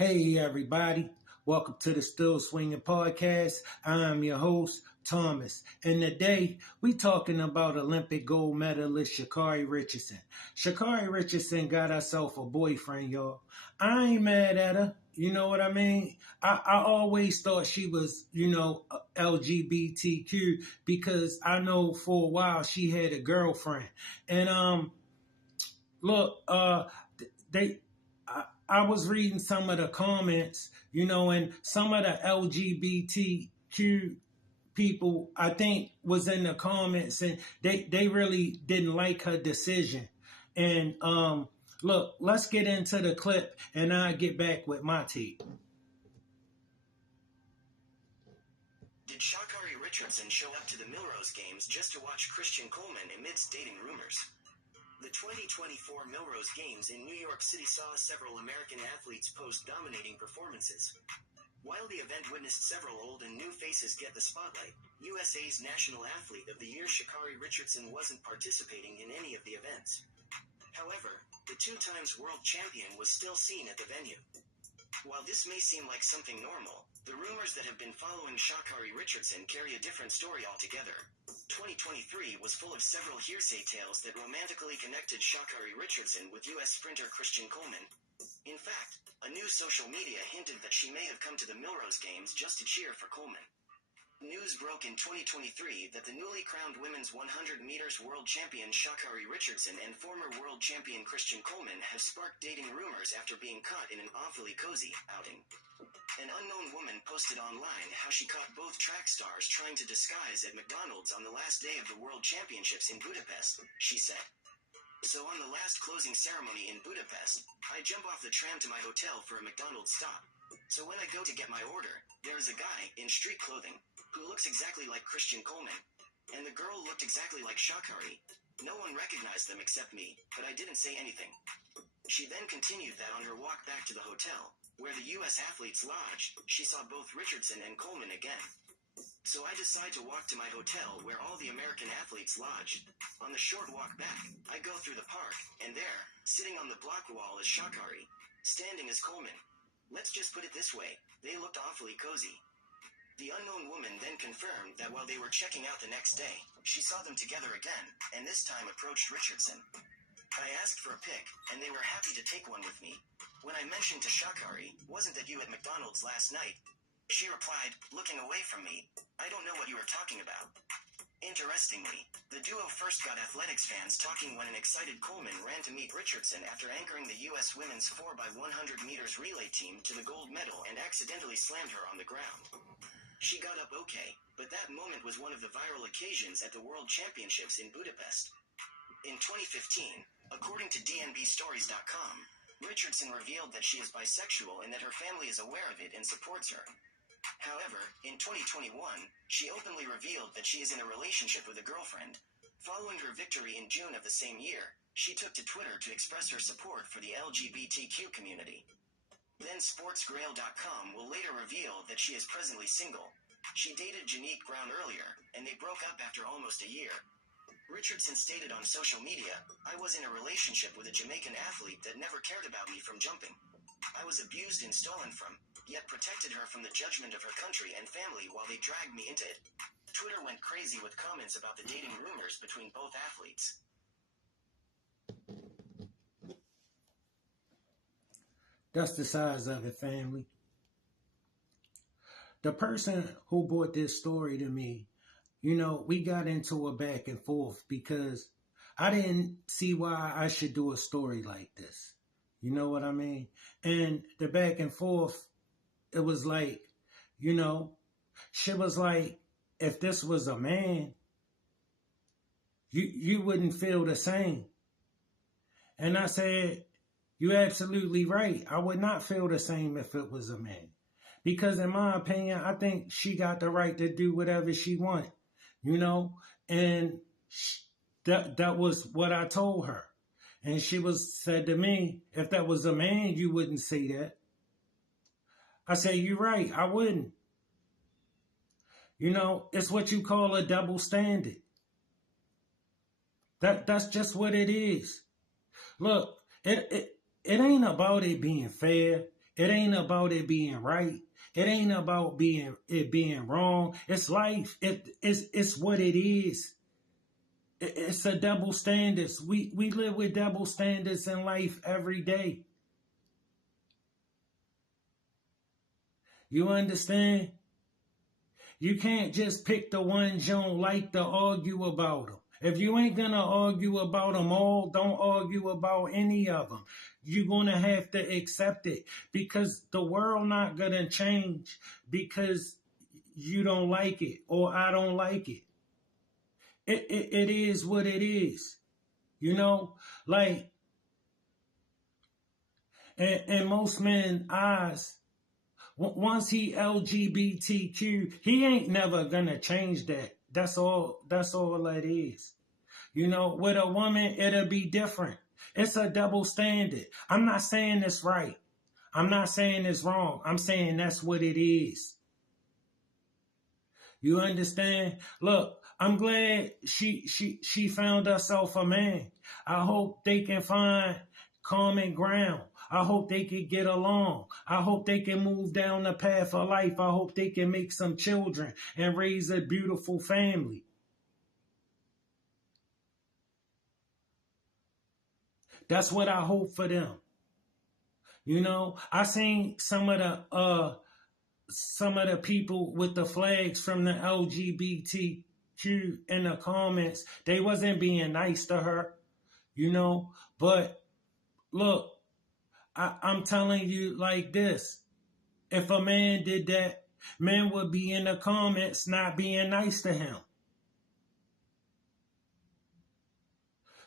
Hey everybody, welcome to the Still Swinging Podcast. I'm your host, Thomas, and today we talking about Olympic gold medalist Sha'Carri Richardson. Sha'Carri Richardson got herself a boyfriend, y'all. I ain't mad at her. You know what I mean? I always thought she was, LGBTQ because I know for a while she had a girlfriend. And look, they I was reading some of the comments, and some of the LGBTQ people, I think, was in the comments, and they really didn't like her decision. And look, let's get into the clip, and I'll get back with my take. Did Sha'Carri Richardson show up to the Milrose Games just to watch Christian Coleman amidst dating rumors? The 2024 Milrose Games in New York City saw several American athletes post dominating performances. While the event witnessed several old and new faces get the spotlight, USA's National Athlete of the Year Sha'Carri Richardson wasn't participating in any of the events. However, the two-times world champion was still seen at the venue. While this may seem like something normal, the rumors that have been following Sha'Carri Richardson carry a different story altogether. 2023 was full of several hearsay tales that romantically connected Sha'Carri Richardson with U.S. sprinter Christian Coleman. In fact, a new social media hinted that she may have come to the Milrose Games just to cheer for Coleman. News broke in 2023 that the newly crowned women's 100 meters world champion Sha'Carri Richardson and former world champion Christian Coleman have sparked dating rumors after being caught in an awfully cozy outing. An unknown woman posted online how she caught both track stars trying to disguise at McDonald's on the last day of the World Championships in Budapest, she said. So on the last closing ceremony in Budapest, I jump off the tram to my hotel for a McDonald's stop. So when I go to get my order, there is a guy in street clothing who looks exactly like Christian Coleman, and the girl looked exactly like Sha'Carri. No one recognized them except me, but I didn't say anything. She then continued that on her walk back to the hotel, where the U.S. athletes lodged, she saw both Richardson and Coleman again. So I decide to walk to my hotel where all the American athletes lodged. On the short walk back, I go through the park, and there, sitting on the block wall is Sha'Carri, standing as Coleman. Let's just put it this way, they looked awfully cozy. The unknown woman then confirmed that while they were checking out the next day, she saw them together again, and this time approached Richardson. I asked for a pic, and they were happy to take one with me. When I mentioned to Sha'Carri, wasn't that you at McDonald's last night? She replied, looking away from me, I don't know what you are talking about. Interestingly, the duo first got athletics fans talking when an excited Coleman ran to meet Richardson after anchoring the U.S. women's 4x100 meters relay team to the gold medal and accidentally slammed her on the ground. She got up okay, but that moment was one of the viral occasions at the World Championships in Budapest. In 2015, according to DNBstories.com, Richardson revealed that she is bisexual and that her family is aware of it and supports her. However, in 2021, she openly revealed that she is in a relationship with a girlfriend. Following her victory in June of the same year, she took to Twitter to express her support for the LGBTQ community. Then SportsGrail.com will later reveal that she is presently single. She dated Janique Brown earlier, and they broke up after almost a year. Richardson stated on social media, I was in a relationship with a Jamaican athlete that never cared about me from jumping. I was abused and stolen from, yet protected her from the judgment of her country and family while they dragged me into it. Twitter went crazy with comments about the dating rumors between both athletes. That's the size of it, family. The person who brought this story to me, we got into a back and forth because I didn't see why I should do a story like this. You know what I mean? And the back and forth, it was like, she was like, if this was a man, you wouldn't feel the same. And I said, you're absolutely right. I would not feel the same if it was a man. Because in my opinion, I think she got the right to do whatever she wants, and that was what I told her. And she said to me, if that was a man, you wouldn't say that. I said, you're right, I wouldn't. It's what you call a double standard. That's just what it is. Look, it ain't about it being fair. It ain't about it being right. It ain't about it being wrong. It's life. It's what it is. It's a double standards. We live with double standards in life every day. You understand? You can't just pick the ones you don't like to argue about them. If you ain't gonna argue about them all, don't argue about any of them. You're gonna have to accept it because the world not gonna change because you don't like it or I don't like it. It is what it is. You know, like in most men's eyes, once he LGBTQ, he ain't never gonna change that. That's all that is. You know, with a woman, it'll be different. It's a double standard. I'm not saying it's right. I'm not saying it's wrong. I'm saying that's what it is. You understand? Look, I'm glad she found herself a man. I hope they can find common ground. I hope they can get along. I hope they can move down the path of life. I hope they can make some children and raise a beautiful family. That's what I hope for them. You know, I seen some of the people with the flags from the LGBTQ in the comments. They wasn't being nice to her, you know. But look, I'm telling you like this. If a man did that, men would be in the comments not being nice to him.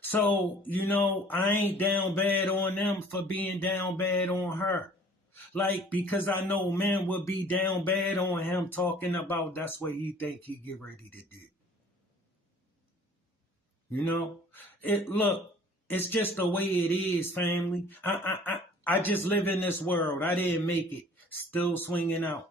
So, you know, I ain't down bad on them for being down bad on her. Like, because I know men would be down bad on him talking about that's what he think he get ready to do. You know? Look, it's just the way it is, family. I just live in this world. I didn't make it. Still swinging out.